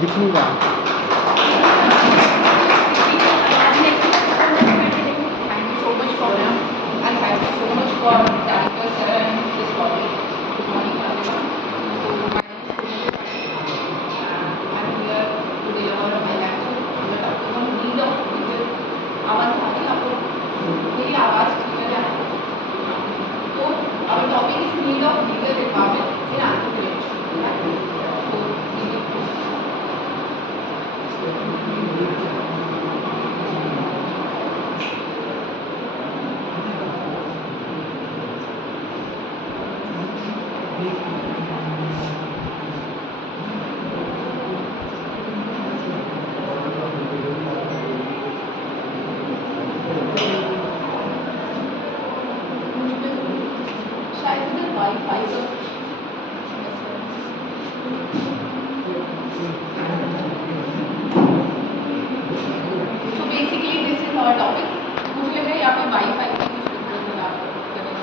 दिख नहीं रहा। Thank you so much for them, and thank you so much for that sir and this topic. Good morning, everyone. So my name is Kunal and I'm here to deliver my lecture on the topic of need of people. आवाज आ रही है आपको? मेरी आवाज clear है? तो our topic is need of legal requirement in entrepreneurship. So शायद इधर वाईफाई का So basically this is our topic. मुझे लग रहा है यहाँ पे वाईफाई की कुछ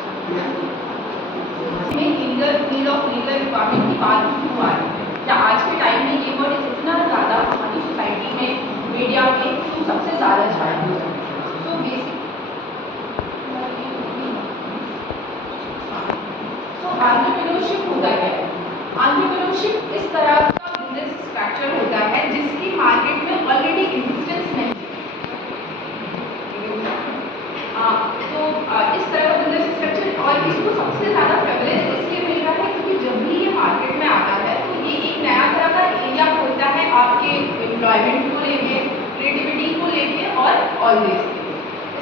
नीड ऑफ लीगल रिक्वायरमेंट की बात क्यों आ रही है? या आज के टाइम में ये वर्ड इतना ज़्यादा हमारी सोसाइटी में मीडिया में क्यों सबसे ज़्यादा छाया हुआ है? सो बेसिक एंटरप्रेन्योरशिप होता क्या है? एंटरप्रेन्योरशिप इस तरह का बिजनेस स्ट्रक्चर होता है जिसकी मार्केट में ऑलरेडी एग्जिस्टेंस नहीं है। तो इस तरह का बिजनेस स्ट्रक्चर और इसको सबसे ज़्यादा प्रेवलेंस इसलिए मिल रहा है क्योंकि जब भी ये मार्केट में आता है तो ये एक नया तरह का एरिया खोलता है आपके एम्प्लॉयमेंट को लेके, क्रिएटिविटी को लेके और ऑल दिस।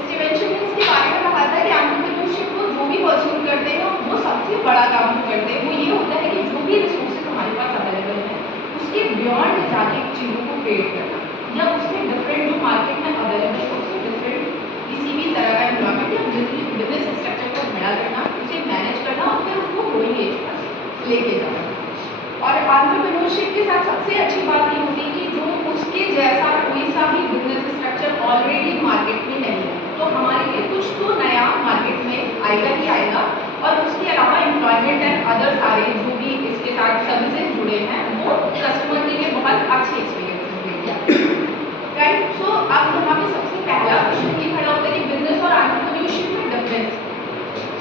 स्टीवेंसन ने इसके बारे में कहा था कि एंटरप्रेन्योरशिप को जो भी परस्यू करते हैं वो सबसे बड़ा काम जो करते हैं वो ये होता है कि जो भी रिसोर्सेज हमारे पास अवेलेबल हैं उसके बियॉन्ड जाके चीज़ों को क्रिएट करना या उससे डिफरेंट जो मार्केट में अवेलेबल है उससे डिफरेंट किसी भी तरह का एम्प्लॉयमेंट या बिजनेस स्ट्रक्चर को खड़ा करना, उसे मैनेज करना और फिर उसको ग्रोइंग एज पर लेके जाना। और एंटरप्रेन्योरशिप के साथ सबसे अच्छी बात ये होती है कि जो उसके जैसा कोई सा भी बिजनेस स्ट्रक्चर ऑलरेडी मार्केट में नहीं है तो हमारे लिए कुछ तो नया मार्केट में आएगा ही आएगा और उसके अलावा एम्प्लॉयमेंट एंड अदर सारे जो भी इसके साथ सर्विसेज जुड़े हैं वो कस्टमर के लिए बहुत अच्छे एक्सपीरियंस देंगे। राइट, सो अब यहाँ पे सबसे पहला क्वेश्चन ये खड़ा होता है कि बिजनेस और एंटरप्रेन्योरशिप में डिफरेंस।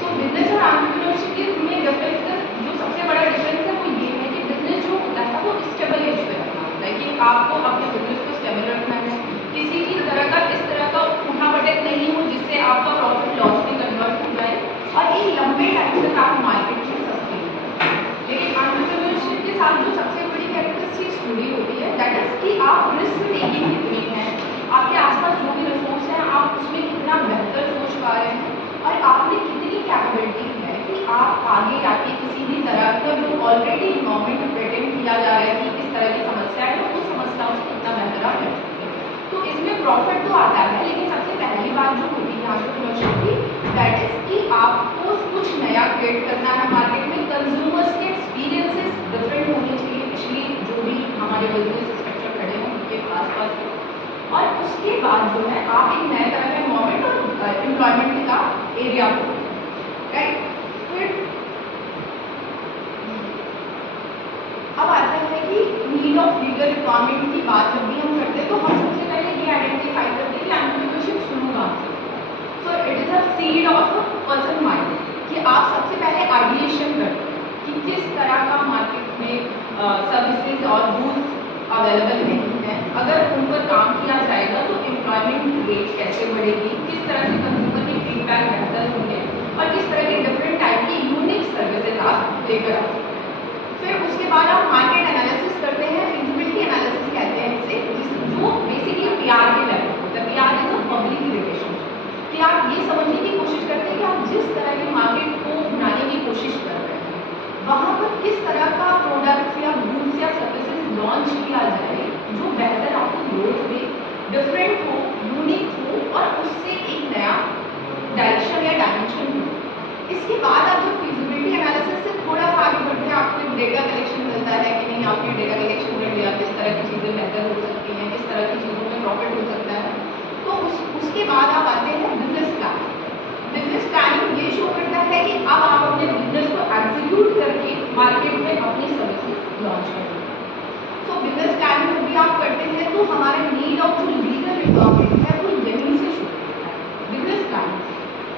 सो बिजनेस और एंटरप्रेन्योरशिप में डिफरेंस जो सबसे बड़ा डिफरेंस है वो ये है कि बिजनेस जो होता है वो स्टेबल एज पे रखना होता है कि आपको अपने बिजनेस को स्टेबल रखना है, किसी भी तरह का इस तरह का उठा पटक नहीं हो जिससे आपका प्रॉफिट लॉस में कन्वर्ट हो जाए और एक लंबे टाइम तक आप मार्केट में सस्टेन करें। लेकिन एंटरप्रेन्योरशिप के साथ जो सबसे बड़ी कैरेक्टरिस्टिक्स जुड़ी होती है दैट इज कि आप रिस्क टेकिंग कितनी है, आपके आसपास जो भी रिसोर्स हैं आप उसमें कितना बेहतर सोच पा रहे हैं और आपने कितनी कैपेबिलिटी है कि आप आगे आके किसी भी तरह का जो ऑलरेडी गवर्नमेंट प्रेटेंड किया जा रहा है कि इस तरह की समस्या है तो उन समस्याओं से कितना बेहतर आप कर सकते हैं। तो इसमें प्रॉफिट तो आता है लेकिन सबसे पहली बात जो होती है एंटरप्रेन्योरशिप की दैट इज कि आपको कुछ नया क्रिएट करना है मार्केट में। कंज्यूमर्स के एक्सपीरियंसेस डिफरेंट होने चाहिए पिछली जो भी हमारे बिजनेस स्ट्रक्चर खड़े हैं उनके आसपास और उसके बाद जो है आप एक नए तरह का एनवायरमेंट और एम्प्लॉयमेंट का एरिया हो। राइट, फिर अब आता है कि नीड ऑफ लीगल रिक्वायरमेंट की बात जब भी हम करते हैं तो हम सबसे पहले ये आइडेंटिफाई करते हैं कि एंटरप्रेन्योरशिप शुरू कहाँ से। So it is a seed of person mind कि आप सबसे पहले आइडिएशन करते हैं कि किस तरह का मार्केट में सर्विसेज और गुड्स अवेलेबल नहीं है, अगर उन पर काम किया जाएगा तो एम्प्लॉयमेंट रेट कैसे बढ़ेगी, किस तरह से कंज्यूमर के फीडबैक बेहतर होंगे और किस तरह के डिफरेंट टाइप की यूनिक सर्विसेज आप लेकर आ सकते हैं। फिर उसके बाद आप मार्केट एनालिसिस करते हैं, फिजिबिलिटी एनालिसिस कहते हैं इसे, जो बेसिकली पीआर के लेवल होता है। PR is a public relationship कि आप ये समझने की कोशिश करते हैं कि आप जिस तरह के मार्केट को बनाने की कोशिश कर रहे हैं वहाँ पर किस तरह का प्रोडक्ट्स या गुड्स या सर्विसेज लॉन्च किया जाए जो बेहतर आपको ग्रोथ दे, डिफरेंट हो, यूनिक हो और उससे एक नया डायरेक्शन या डायमेंशन हो। इसके बाद आप जो फिजिबिलिटी एनालिसिस से थोड़ा सा आगे बढ़ते हैं आपको एक डेटा कलेक्शन मिलता है कि नहीं आपने डेटा कलेक्शन कर लिया, किस तरह की चीज़ें बेहतर हो सकती हैं, किस तरह की चीज़ों में प्रॉफिट हो सकता है। तो उसके बाद आप आते हैं बिजनेस प्लान। बिजनेस प्लानिंग ये शो करता है कि अब आप अपने बिजनेस को एग्जीक्यूट करके मार्केट में अपनी सर्विसेज लॉन्च करेंगे। सो बिजनेस प्लानिंग भी आप करते हैं तो हमारा नीड ऑफ जो लीगल रिक्वायरमेंट है वो यहीं से शुरू होता है।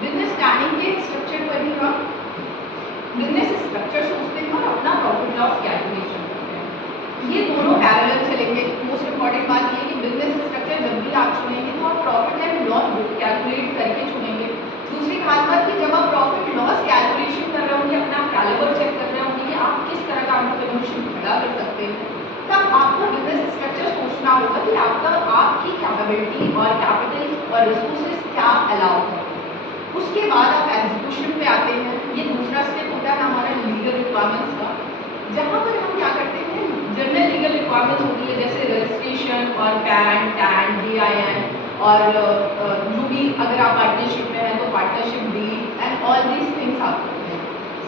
बिजनेस प्लानिंग के स्ट्रक्चर पर ही हम बिजनेस स्ट्रक्चर सोचते हैं और अपना प्रॉफिट लॉस कैलकुलेशन करते हैं। ये दोनों पैरेलल चलेंगे। मोस्ट इंपॉर्टेंट बात ये कि बिजनेस स्ट्रक्चर जब भी आप चुनेंगे तो आप profit and loss book calculate करके चुनेंगे। दूसरी बात कि जब आप प्रॉफिट लॉस कैलकुलेशन कर रहे होंगे, अपना कैलिबर चेक कर रहे होंगे कि आप किस तरह का एंटरप्रेन्योरशिप खड़ा कर सकते हैं, तब आपको बिजनेस स्ट्रक्चर सोचना होगा कि आपकी कैपेबिलिटी और कैपिटल और रिसोर्सेज क्या अलाउ है। उसके बाद आप एग्जीक्यूशन पे आते हैं। ये दूसरा स्टेप होता है हमारा लीगल रिक्वायरमेंट्स का, जहाँ पर हम क्या करते हैं, जनरल लीगल रिक्वायरमेंट्स होती है जैसे रजिस्ट्रेशन और पैन, टैन, DIN और जो भी अगर आप पार्टनरशिप में हैं तो partnership deed and all these things आप करते हैं।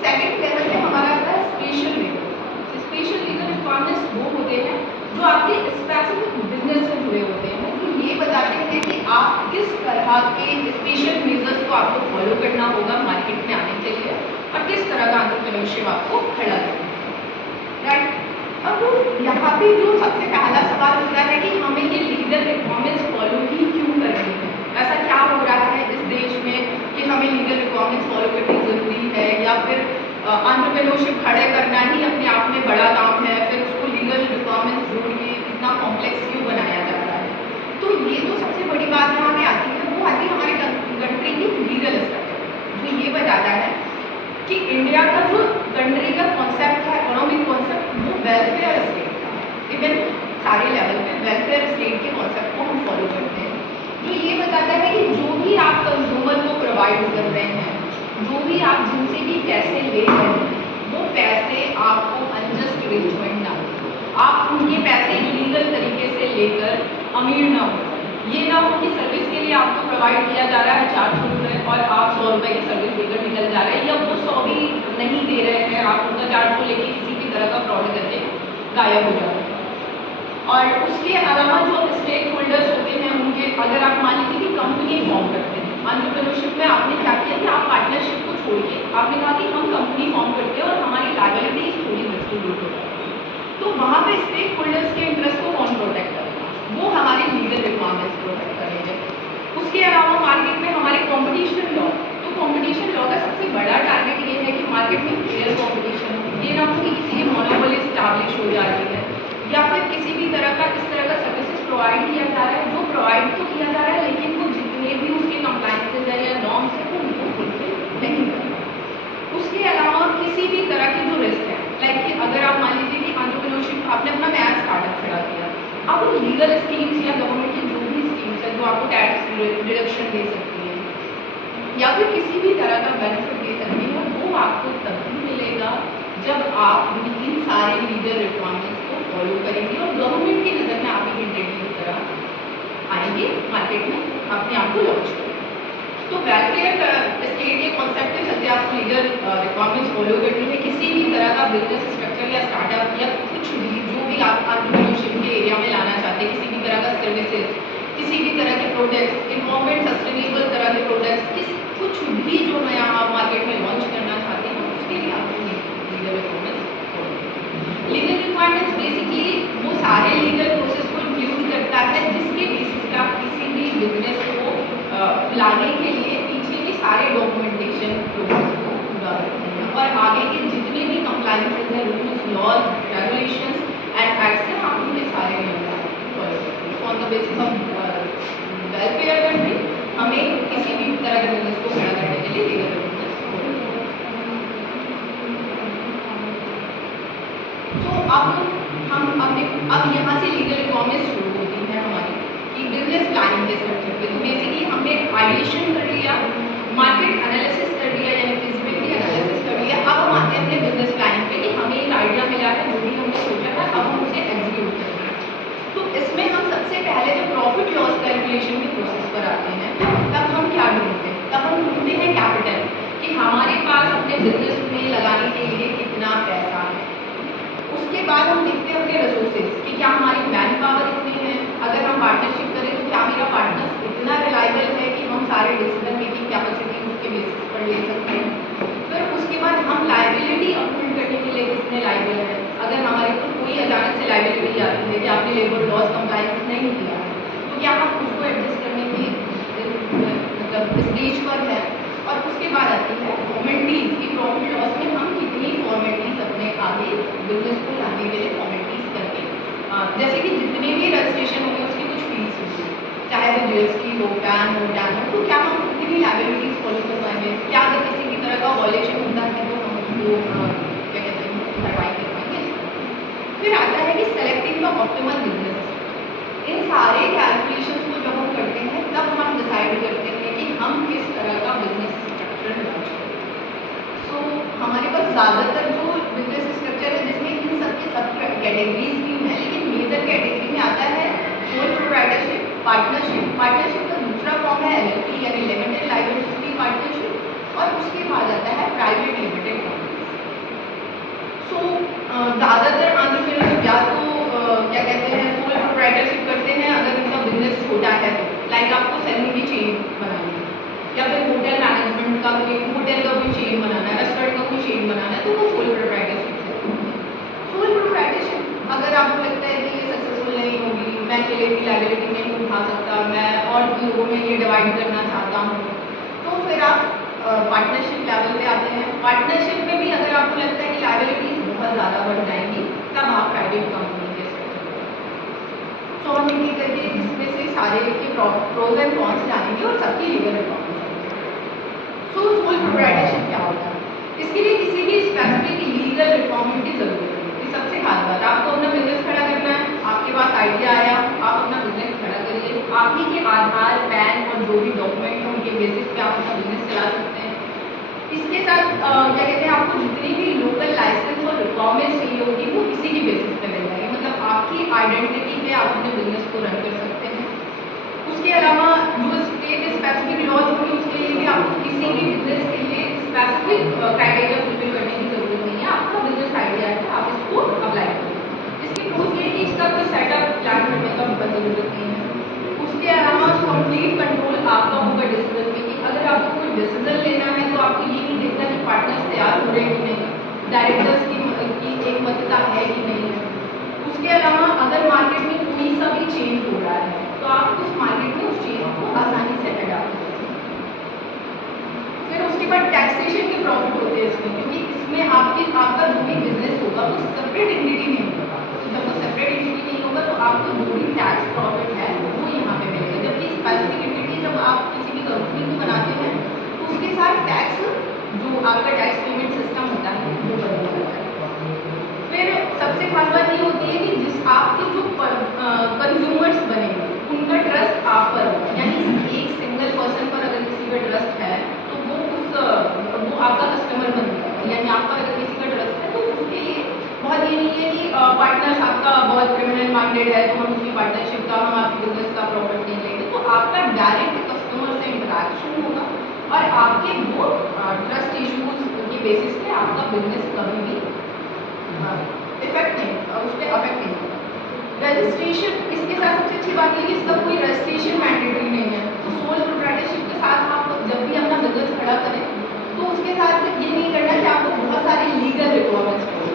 सेकेंड लेवल पे हमारा आता है स्पेशल लीगल रिक्वायरमेंट्स वो होते हैं जो आपके स्पेसिफिक बिजनेस से जुड़े होते हैं, जो ये बताते हैं कि आप किस तरह के स्पेशल मेजर्स को आपको फॉलो करना होगा मार्केट में आने के लिए और किस तरह का एंटरप्रेन्योरशिप आपको खड़ा करना है। राइट। अब यहाँ पे जो सबसे पहला सवाल होता है कि हमें ये लीगल रिक्वायरमेंट्स फॉलो ही क्यों करनी है, ऐसा क्या हो रहा है इस देश में कि हमें लीगल रिक्वायरमेंट्स फॉलो करनी ज़रूरी है, या फिर एंटरप्रेन्योरशिप खड़े करना ही अपने आप में बड़ा काम है, फिर उसको लीगल रिक्वायरमेंट्स जोड़ के इतना कॉम्प्लेक्स क्यों बनाया जा रहा है। तो ये जो सबसे बड़ी बात यहाँ पे आती है वो आती है हमारे कंट्री की लीगल स्ट्रक्चर, जो ये बताता है कि इंडिया का जो कंट्री का कॉन्सेप्ट है, इकोनॉमिक कॉन्सेप्ट, वो वेलफेयर स्टेट का है। इवन सारे लेवल पे वेलफेयर स्टेट के कॉन्सेप्ट को हम फॉलो करते हैं, जो ये बताता है कि जो भी आप कंज्यूमर को प्रोवाइड कर रहे हैं, जो भी आप जिनसे भी पैसे ले रहे हैं, वो पैसे आपको अनजस्ट रिचमेंट ना हो, आप उनके पैसे इलीगल तरीके से लेकर अमीर ना हो। ये ना हो कि सर्विस के लिए आपको प्रोवाइड किया जा रहा है 400 रुपये और आप 100 रुपये की सर्विस लेकर निकल जा रहे हैं, या वो 100 भी नहीं दे रहे हैं, आप उनका 400 लेके किसी भी तरह का फ्रॉड करके गायब हो जाते हैं। और उसके अलावा जो स्टेक होल्डर्स होते हैं उनके, अगर आप मान लीजिए कि कंपनी फॉर्म करते हैं, एंटरप्रेन्योरशिप में आपने क्या किया कि आप पार्टनरशिप को छोड़ के आपने कहा कि हम कंपनी फॉर्म करते हैं और हमारी लायबिलिटीज थोड़ी डिस्ट्रीब्यूट हो जाती है, तो वहाँ पे स्टेक होल्डर्स के इंटरेस्ट को कौन प्रोटेक्ट करेगा, वो हमारे लीगल रिक्वायरमेंट्स प्रोटेक्ट करेंगे। उसके अलावा मार्केट में हमारे कॉम्पिटिशन लॉ, तो कॉम्पिटिशन लॉ का सबसे बड़ा टारगेट ये है कि मार्केट में फेयर कॉम्पिटिशन हो, ये ना हो कि किसी की मोनोपोली स्टैब्लिश हो जा रही है, या फिर किसी भी तरह का इस तरह का सर्विसेज प्रोवाइड किया जा रहा है, जो प्रोवाइड तो किया जा रहा है लेकिन वो जितने भी उसके कंप्लायंसेज है या नॉर्म्स है वो उनको फुलफिल नहीं कर रहा। उसके अलावा किसी भी तरह की जो रिस्क है, लाइक कि अगर आप मान लीजिए कि एंटरप्रेन्योरशिप आपने अपना नया स्टार्टअप खड़ा किया, अब वो लीगल स्कीम्स या गवर्नमेंट की जो भी स्कीम्स है जो आपको टैक्स डिडक्शन दे सकती है या फिर किसी भी तरह का बेनिफिट दे सकती है, वो आपको तभी मिलेगा जब आप इन सारे लीगल रिक्वायरमेंट्स को फॉलो करेंगे और गवर्नमेंट की नज़र में आप एक एंटिटी की तरह आएंगे मार्केट में, अपने आप को लॉन्च करेंगे। तो वेलफेयर स्टेट के कॉन्सेप्ट के चलते आपको लीगल रिक्वायरमेंट्स फॉलो करनी है। किसी भी तरह का बिजनेस स्ट्रक्चर या स्टार्टअप या कुछ भी जो भी आप एंटरप्रेन्योरशिप के एरिया में लाना चाहते हैं, किसी भी तरह का सर्विसेज, किसी भी तरह के प्रोडक्ट्स, इन्वायरमेंट सस्टेनेबल तरह के प्रोडक्ट्स, कुछ भी जो नया आप मार्केट में लॉन्च करना चाहते हैं, उसके लिए आपको लीगल रिक्वायरमेंट्स फॉलो करनी है। लीगल रिक्वायरमेंट्स बेसिकली वो सारे लीगल प्रोसेस को इंक्लूड करता है जिसके बेसिस पर आप किसी भी बिजनेस को लाने के लिए पीछे के सारे डॉक्यूमेंटेशन प्रोसेस को पूरा करते हैं और आगे के जितने भी कंप्लायंसेस हैं, rules, laws, regulations and acts हैं, आप उनके सारे नियम फॉलो करते हैं। On the basis of welfare country हमें किसी भी तरह के बिजनेस को खड़ा करने के लिए लीगल रिक्वायरमेंट्स फॉलो करते हैं। तो अब यहाँ से लीगल रिक्वायरमेंट्स शुरू होती हैं हमारी कि बिजनेस प्लानिंग के स्ट्रक्चर पे। तो बेसिकली हमने आइडिएशन कर लिया, मार्केट एनालिसिस कर लिया यानी फिजिबिलिटी एनालिसिस कर लिया, अब हम आते हैं अपने बिजनेस प्लानिंग पे कि हमें एक आइडिया मिला है, जो भी हमने सोचा है, अब हम उसे एग्जीक्यूट कर रहे हैं। तो इसमें हम सबसे पहले जब प्रॉफिट लॉस कैलकुलेशन के प्रोसेस पर आते हैं, तब हम क्या ढूंढते हैं, तब हम ढूंढते हैं कैपिटल, कि हमारे पास अपने बिजनेस में लगाने के लिए कितना पैसा है। उसके बाद हम देखते हैं अपने रिसोर्सेज कि क्या हमारी मैन पावर इतनी है, अगर हम पार्टनरशिप करें तो क्या मेरा पार्टनर इतना रिलायबल है कि हम सारे डिसीजन मेकिंग कैपेसिटी उसके बेसिस पर ले सकते हैं। फिर उसके बाद हम लायबिलिटी अपहोल्ड करने के लिए कितने लायबल है, अगर हमारे को कोई अचानक से लायबिलिटी आती है कि आपने लेबर लॉ स्टेज पर है। और उसके बाद आती है फॉर्मेलिटीज़ की प्रॉफिट लॉस में हम कितनी फॉर्मेलिटीज़ अपने आगे बिजनेस को लाने के लिए फॉर्मेलिटीज़ करके जैसे कि जितने भी रजिस्ट्रेशन होंगे उसकी कुछ फीस होगी, चाहे वो जीएसटी हो, पैन हो, टैन हो, तो क्या हम कितनी लायबिलिटीज़ फॉलो कर पाएंगे, क्या अगर किसी भी तरह का वॉयलेशन होता है तो हम उसको क्या कहते हैं भरपाई कर पाएंगे। फिर आता है कि सेलेक्टिंग द ऑप्टिमल बिजनेस। इन सारे कैलकुलेशंस को जब हम करते हैं तब हम डिसाइड करते हैं कि हम किस तरह का बिजनेस स्ट्रक्चर लॉन्च करें। सो हमारे पास ज़्यादातर जो बिजनेस स्ट्रक्चर है जिसमें इन सबके सब कैटेगरीज भी हैं, लेकिन मेजर कैटेगरी में आता है सोल प्रोप्राइटरशिप, पार्टनरशिप। पार्टनरशिप का दूसरा फॉर्म है एलएलपी यानी लिमिटेड लायबिलिटी पार्टनरशिप, और उसके बाद आता है प्राइवेट लिमिटेड कंपनीज। सो ज़्यादातर एंटरप्रेन्योर या तो क्या कहते हैं सोल प्रोप्राइटरशिप करते हैं अगर उनका बिजनेस छोटा है तो, लाइक आपको सैलून की चेन बनानी है या फिर होटल मैनेजमेंट का कोई होटल का कोई चेन बनाना है, रेस्टोरेंट का कोई चेन बनाना है, तो वो सोल प्रोप्राइटरशिप है। सोल प्रोप्राइटरशिप अगर आपको लगता है कि ये सक्सेसफुल नहीं होगी, मैं अकेले की लायबिलिटी नहीं उठा सकता, मैं और लोगों में ये डिवाइड करना चाहता हूँ, तो फिर आप पार्टनरशिप लेवल पे आते हैं। पार्टनरशिप में भी अगर आपको लगता है कि लायबिलिटीज बहुत ज़्यादा बढ़ जाएंगी तब आप प्राइवेट कंपनी के स्ट्रक्चर। सो हम एक करके इसमें से सारे के प्रोज एंड कॉन्स जानेंगे और सबकी legal requirements. So sole proprietorship क्या होता है, इसके लिए किसी भी स्पेसिफिक लीगल रिक्वायरमेंट की जरूरत नहीं है। सबसे खास बात, आपको अपना बिजनेस खड़ा करना है, आपके पास आइडिया आया, आप अपना बिजनेस खड़ा करिए, आप ही के आधार, पैन और जो भी डॉक्यूमेंट हैं उनके बेसिस पे आप अपना बिजनेस चला सकते हैं। इसके साथ क्या कहते हैं आपको जितनी भी लोकल लाइसेंस और रिक्वायरमेंट्स चाहिए होगी वो इसी की बेसिस पे मिल जाएगी, मतलब आपकी आइडेंटिटी पे आप अपने बिजनेस को रन कर सकते हैं। उसके अलावा जो स्टेट स्पेसिफिक लॉज होंगे उसके लिए भी आपको किसी भी बिजनेस के लिए स्पेसिफिक क्राइटेरिया फुलफिल करने की जरूरत नहीं है। आपका बिजनेस आइडिया है, आप इसको अप्लाई करें। इसकी प्रूफ ये कि इसका कोई सेटअप प्लान करने का बहुत ज़रूरत नहीं है। उसके अलावा कंप्लीट कंट्रोल आपका होगा डिसीजन में, कि अगर आपको कोई डिसीजन लेना है तो आपको ये नहीं देखना कि पार्टनर्स तैयार हो रहे हैं कि नहीं, डायरेक्टर्स की एक मतता है कि नहीं है। उसके अलावा अगर मार्केट में कोई सा भी चेंज हो रहा है तो आप उस मार्केट में उस चेंज को आसानी से अडाप्ट कर सकते हैं। फिर उसके बाद टैक्सेशन के प्रॉफिट होते हैं इसमें, क्योंकि इसमें आपका जो भी बिजनेस होगा वो सेपरेट एंटिटी नहीं होगा। जब वो सेपरेट एंटिटी नहीं होगा तो आपको जो भी टैक्स प्रॉफिट है वो यहाँ पे मिलेगा, जबकि स्पेसिफिक एंटिटी जब आप किसी भी कंपनी को बनाते हैं तो उसके साथ टैक्स जो आपका टैक्स पेमेंट सिस्टम होता है वो बदल जाता है। फिर सबसे खास बात ये होती है कि जिस आपके जो कंज्यूमर्स बनेंगे उनका ट्रस्ट आप पर होगा, यानी एक सिंगल पर्सन पर अगर किसी का ट्रस्ट है तो वो आपका कस्टमर बन जाएगा, यानी आप पर अगर किसी का ट्रस्ट है तो उसके लिए बहुत ये नहीं है कि पार्टनर्स आपका बहुत क्रिमिनल माइंडेड है तो हम उसकी पार्टनरशिप का हम आपके बिजनेस का प्रॉफिट नहीं लेंगे। तो आपका डायरेक्ट कस्टमर से इंटरेक्शन होगा और आपके वो ट्रस्ट इशूज के बेसिस पे आपका बिजनेस कभी भी इफेक्ट नहीं, उस पर अफेक्ट नहीं होगा। रजिस्ट्रेशन, इसके साथ सबसे अच्छी बात ये कि इसका कोई रजिस्ट्रेशन मैंडेटरी नहीं है। तो सोल प्रोप्राइटरशिप के साथ आप जब भी अपना बिजनेस खड़ा करें तो उसके साथ ये नहीं करना कि आपको बहुत सारी लीगल रिक्वायरमेंट्स फॉलो,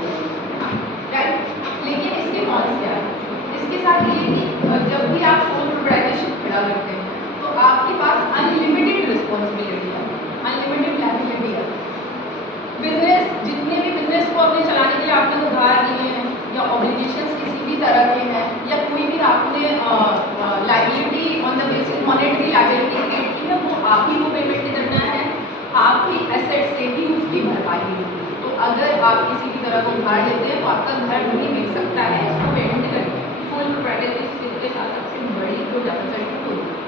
राइट। लेकिन इसके कॉन्स क्या है, इसके साथ ये कि जब भी आप सोल प्रोप्राइटरशिप खड़ा करते हैं तो आपके पास अनलिमिटेड रिस्पॉन्सिबिलिटी है, अनलिमिटेड लायबिलिटी है। बिजनेस जितने भी बिजनेस को अपने चलाने के लिए आपने उधार लिए हैं या ऑब्लिगेशंस किसी भी तरह के हैं या कोई भी आपने liability on the basis monetary liability create की है, वो आप ही को पेमेंट करना है, आपकी एसेट से ही उसकी भरपाई होगी। तो अगर आप किसी भी तरह का उधार लेते हैं तो आपका घर नहीं बिक सकता है, इसको पेमेंट करके फुल प्रोप्राइटरशिप के साथ सबसे बड़ी जो डेफिसिट होती है।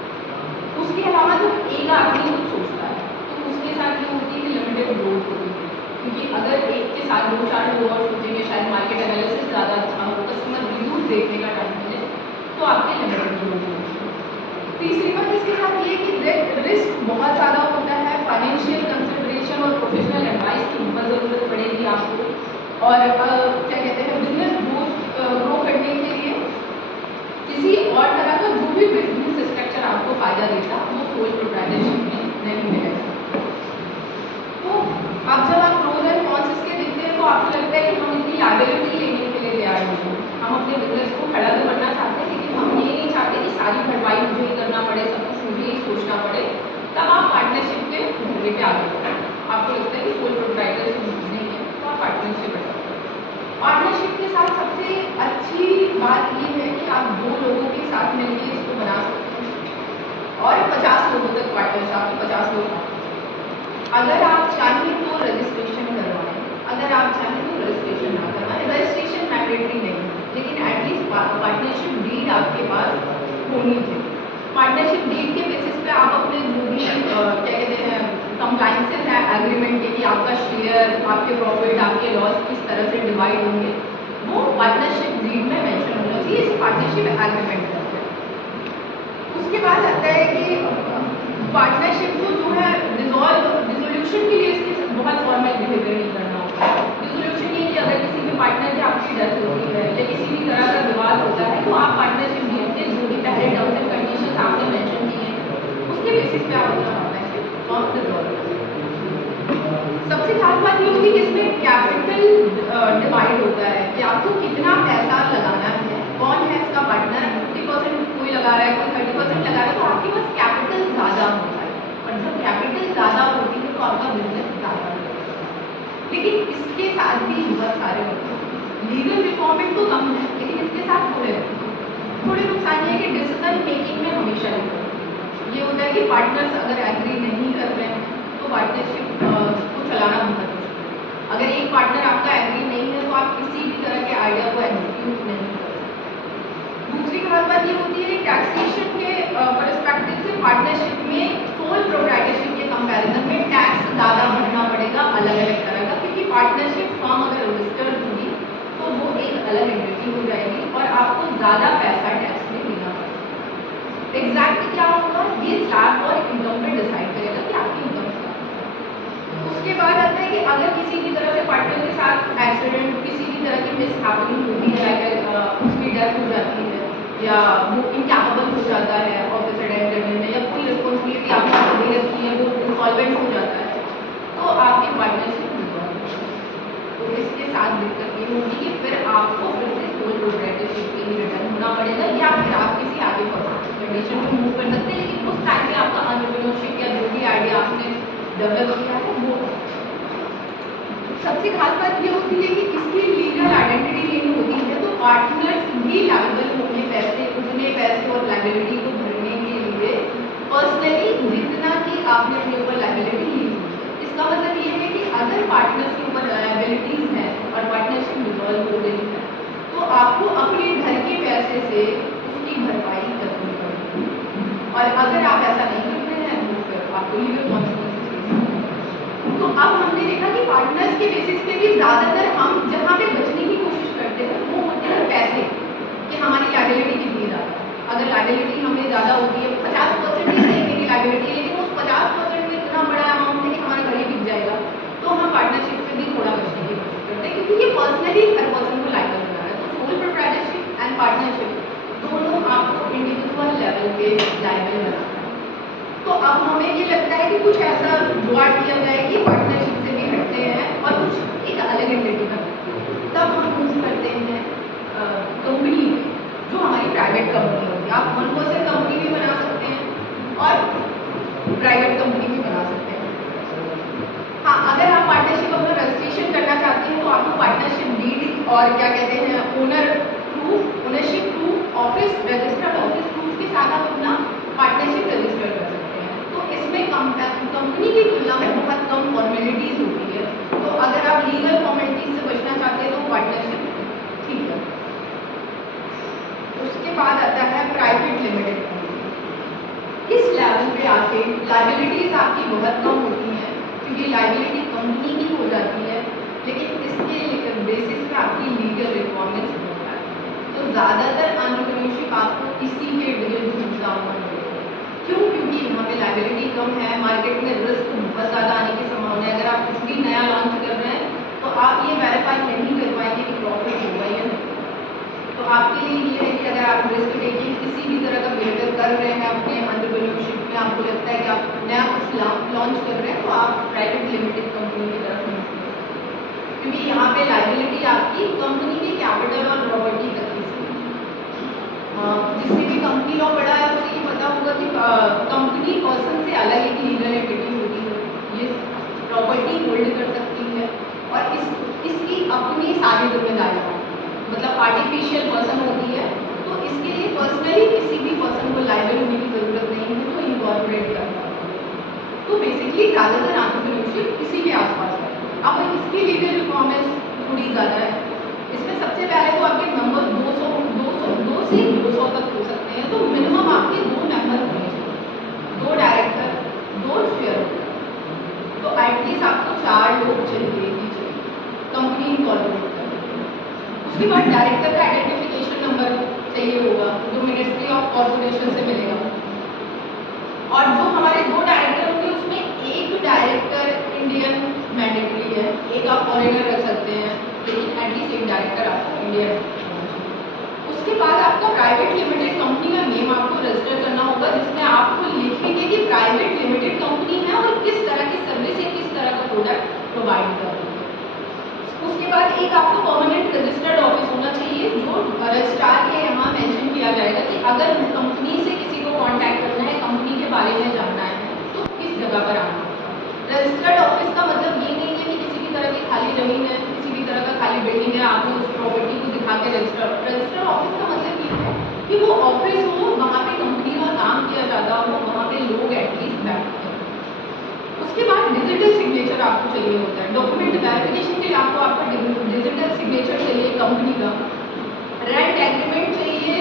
उसके अलावा जो एक आदमी कुछ सोचता है तो उसके साथ ये होती है कि लिमिटेड ग्रोथ होती है, क्योंकि अगर एक के साथ 2-4 लोग और सोचेंगे शायद मार्केट एनालिसिस ज़्यादा अच्छा हो, कस्टमर रिव्यूज देखने का टाइम मिले, तो आपके लिमिटेड ग्रोथ होगी। तीसरी बात इसके साथ ये कि रिस्क बहुत ज़्यादा होता है, फाइनेंशियल कंसिडरेशन और प्रोफेशनल एडवाइस की बहुत ज़रूरत पड़ेगी आपको। और क्या कहते हैं बिजनेस ग्रो करने के लिए किसी और तरह का जो भी बिजनेस स्ट्रक्चर आपको फ़ायदा देता वो सोल प्रोप्राइटरशिप में नहीं मिलेगा। तो अब जब आप प्रोज एंड कॉन्स इसके देखते हैं तो आपको लगता है कि हम इतनी लायबिलिटी लेने के लिए तैयार नहीं हैं, हम अपने बिजनेस को खड़ा तो करना चाहते हैं लेकिन हम ये नहीं चाहते कि सारी भरपाई मुझे ही करना पड़े, सब कुछ मुझे ही सोचना पड़े। तब आप अगर आप चाहें तो रजिस्ट्रेशन करवाएं, अगर आप चाहें तो रजिस्ट्रेशन ना करवाएं। रजिस्ट्रेशन मैंडेटरी नहीं है, लेकिन एटलीस्ट पार्टनरशिप डीड आपके पास होनी चाहिए। पार्टनरशिप डीड के बेसिस पे आप अपने जो भी क्या कहते हैं कंप्लाइंसेस हैं एग्रीमेंट के, कि आपका शेयर, आपके प्रॉफिट, आपके लॉस किस तरह से डिवाइड होंगे, वो पार्टनरशिप डीड में मेंशन होना चाहिए। इसे पार्टनरशिप एग्रीमेंट कहते हैं। उसके बाद आता है कि पार्टनरशिप को जो है डिसोल्यूशन के लिए इसके बहुत फॉर्मल बिहेवियर नहीं करना होता है। डिसोल्यूशन ये कि अगर किसी भी पार्टनर की आपकी डेथ होती है या किसी भी तरह का विवाद होता है, तो आप पार्टनरशिप डीड के जो भी पहले टर्म्स एंड कंडीशंस आपने मेंशन किए हैं उसके बेसिस पे आप अपना पार्टनरशिप फॉर्म डिसॉल्व कर सकते हैं। सबसे खास बात ये होगी कि इसमें कैपिटल डिवाइड होता है कि आपको कितना पैसा लगाना है, कौन है इसका पार्टनर। 50% कोई लगा रहा है, कोई 30% लगा रहा है, तो आपके पास कैपिटल ज़्यादा होता है। और जब कैपिटल ज़्यादा होती है तो आपका बिजनेस ज़्यादा होता है। लेकिन इसके साथ भी बहुत सारे लीगल रिक्वायरमेंट तो कम है, लेकिन इसके साथ थोड़े नुकसान ये है कि डिसीजन मेकिंग में हमेशा ये होता है कि पार्टनर्स अगर एग्री नहीं कर रहे हैं तो पार्टनरशिप को चलाना बहुत मुश्किल है। अगर एक पार्टनर आपका एग्री नहीं है तो आप किसी भी तरह के आइडिया को एग्जीक्यूट नहीं कर सकते। दूसरी खास बात ये होती है टैक्सेशन के पर्सपेक्टिव से पार्टनरशिप में सोल प्रोप्राइटरशिप के कंपैरिजन में टैक्स ज़्यादा भरना पड़ेगा अलग अलग तरह का, क्योंकि पार्टनरशिप फर्म अगर रजिस्टर्ड होगी तो वो एक अलग एंटिटी हो जाएगी और आपको ज़्यादा पैसा टैक्स में देना पड़ेगा। एग्जैक्ट क्या होगा ये स्लैब और इनकम पे डिसाइड करेगा कि आपकी इनकम स्लैब। उसके बाद आता है कि अगर किसी भी तरह से पार्टनर के साथ एक्सीडेंट, किसी भी तरह की मिस हैपनिंग होती है, लाइक उसकी डेथ हो जाती है या वो इनकैपेबल हो जाता है ऑफिस अटेंड करने में, या कोई रिस्पॉन्सिबिलिटी आपने दे रखी है वो इंसॉल्वेंट हो जाता है, तो आपकी पार्टनरशिप डिसॉल्व हो जाएगी। तो इसके साथ दिक्कत ये होगी कि फिर आपको फिर से सोल प्रोप्राइटरशिप पे ही रिटर्न होना पड़ेगा, या फिर आप किसी आगे कंडीशन में मूव कर सकते हैं, लेकिन उस टाइम पे आपका एंटरप्रेन्योरशिप या जो भी आइडिया आपने डेवलप किया है वो। सबसे खास बात ये होती है कि इसकी लीगल आइडेंटिटी लेनी होती है, तो पार्टनर्स भी लायबल होंगे पैसे, उतने पैसे और लायबिलिटी को भरने के लिए पर्सनली जितना कि आपने अपने ऊपर लायबिलिटी ली हुई है। इसका मतलब ये है कि अगर पार्टनर्स के ऊपर लायबिलिटीज हैं और पार्टनरशिप डिसॉल्व हो गई है तो आपको अपने घर के पैसे से उसकी भरपाई करनी पड़ेगी, और अगर आप ऐसा नहीं करते हैं तो फिर आपको लीगल कॉन्सिक्वेंसेस फेस करना पड़ेगा। तो अब हमने देखा कि पार्टनर्स के बेसिस पे भी ज़्यादातर हम जहाँ पे बचने की कोशिश करते हैं वो होते हैं पैसे, कि हमारी लायबिलिटी कितनी ज़्यादा है। अगर लायबिलिटी हमें ज़्यादा होती है 50% ही सही मेरी लायबिलिटी है, लेकिन उस 50% में इतना बड़ा अमाउंट है कि हमारा घर ही बिक जाएगा, तो हम पार्टनरशिप से भी थोड़ा बचने की कोशिश करते हैं, क्योंकि ये पर्सनली हर पर्सन को लायबल बना है। तो सोल प्रोप्राइटरशिप एंड पार्टनरशिप दोनों आपको इंडिविजुअल लेवल पे लायबल बनाता है। तो अब हमें ये लगता है कि कुछ ऐसा जुगाड़ किया जाए कि पार्टनरशिप से भी हटते हैं और कुछ एक अलग एंटिटी बनाते हैं, तब हम मूव करते हैं कंपनी में, जो हमारी प्राइवेट कंपनी होगी। आप 1% कंपनी भी बना सकते हैं और प्राइवेट कंपनी भी बना सकते हैं। हाँ, अगर आप पार्टनरशिप अपना रजिस्ट्रेशन करना चाहते हैं तो आपको पार्टनरशिप डीड और क्या कहते हैं owner proof, ownership proof, office registered office proof के साथ आप अपना पार्टनरशिप रजिस्टर कर सकते हैं। तो इसमें कंपनी की तुलना में बहुत कम फॉर्मेलिटीज़ होती है, तो अगर आप लीगल फॉर्मेलिटीज़ से बचना चाहते हैं तो पार्टनरशिप ठीक है। उसके बाद आता है प्राइवेट लिमिटेड कंपनी। इस लेवल पे आके लायबिलिटीज़ आपकी बहुत कम होती हैं, क्योंकि लायबिलिटी कंपनी की हो जाती है, लेकिन इसके बेसिस पे आपकी लीगल रिक्वायरमेंट्स हो जाती है। तो ज़्यादातर एंटरप्रेन्योरशिप आपको इसी के इर्द-गिर्द घूमता हुआ मिलेगा। क्यों? क्योंकि यहाँ पे लायबिलिटी कम है, मार्केट में रिस्क बहुत ज़्यादा आने की संभावना है। अगर आप कुछ भी नया लॉन्च कर रहे हैं तो आप ये वेरीफाई नहीं कर पाएंगे कि प्रॉफिट होगा या नहीं। तो आपके लिए ये है कि अगर आप रिस्क टेकिंग किसी भी तरह का बिहेवियर कर रहे हैं अपने एंटरप्रेन्योरशिप में, आपको लगता है कि आप नया कुछ लॉन्च कर रहे हैं, तो आप प्राइवेट लिमिटेड कंपनी की तरफ नहीं जा सकते, क्योंकि यहाँ पे लायबिलिटी आपकी कंपनी के कैपिटल और प्रॉपर्टी तक की सीमित है। जिसने भी कंपनी लॉ पढ़ा है उसे ये पता होगा कि कंपनी पर्सन से अलग एक लीगल एंटिटी होती है, ये प्रॉपर्टी होल्ड कर सकती है और इसकी अपनी सारी जिम्मेदारियाँ, मतलब आर्टिफिशियल पर्सन होती है, तो इसके लिए पर्सनली किसी भी पर्सन को लायबल होने की ज़रूरत नहीं है जो इनकॉर्पोरेट करता है। तो बेसिकली ज़्यादातर एंटरप्रेन्योरशिप इसी के आसपास है। अब इसकी लीगल रिक्वायरमेंट्स थोड़ी ज़्यादा है। इसमें सबसे पहले तो आपके मेंबर 2 से 200 तक हो सकते हैं, तो मिनिमम आपके 2 मेंबर होने चाहिए, 2 डायरेक्टर, 2 शेयर होल्डर, तो एटलीस्ट आपको 4 लोग चाहिए ही चाहिए कंपनी इनकॉर्पोरेट करने के लिए। उसके बाद डायरेक्टर का आइडेंटिफिकेशन नंबर चाहिए होगा, जो मिनिस्ट्री ऑफ कॉर्पोरेशन से मिलेगा। और जो हमारे 2 डायरेक्टर होंगे उसमें एक डायरेक्टर इंडियन मैंडेटरी है, एक आप फॉरेनर रख सकते हैं, लेकिन एटलीस्ट एक डायरेक्टर आपको इंडियन। उसके बाद आपका प्राइवेट लिमिटेड कंपनी का नेम आपको रजिस्टर करना होगा, जिसमें आपको लिखेंगे कि प्राइवेट लिमिटेड कंपनी है और किस तरह की सर्विस या किस तरह का प्रोडक्ट प्रोवाइड कर रही है। उसके बाद एक आपको परमानेंट रजिस्टर्ड ऑफिस होना चाहिए, जो रजिस्ट्रार के यहाँ मेंशन किया जाएगा कि अगर कंपनी से किसी को कांटेक्ट करना है, कंपनी के बारे में जानना है, तो किस जगह पर आना होगा। रजिस्टर्ड ऑफिस का मतलब ये नहीं है कि किसी भी तरह की खाली ज़मीन है, किसी भी तरह का खाली बिल्डिंग है, आपने उस प्रॉपर्टी को दिखा के रजिस्टर्ड ऑफिस का मतलब ये है कि वो ऑफिस हो, वहाँ पे कंपनी का काम किया जाता हो, वहाँ पे लोग एटलीस्ट बैठते हैं। उसके बाद डिजिटल सिग्नेचर आपको चाहिए होता है। डॉक्यूमेंट वेरिफिकेशन के लिए आपको आपका डिजिटल सिग्नेचर चाहिए कंपनी का। रेंट एग्रीमेंट चाहिए,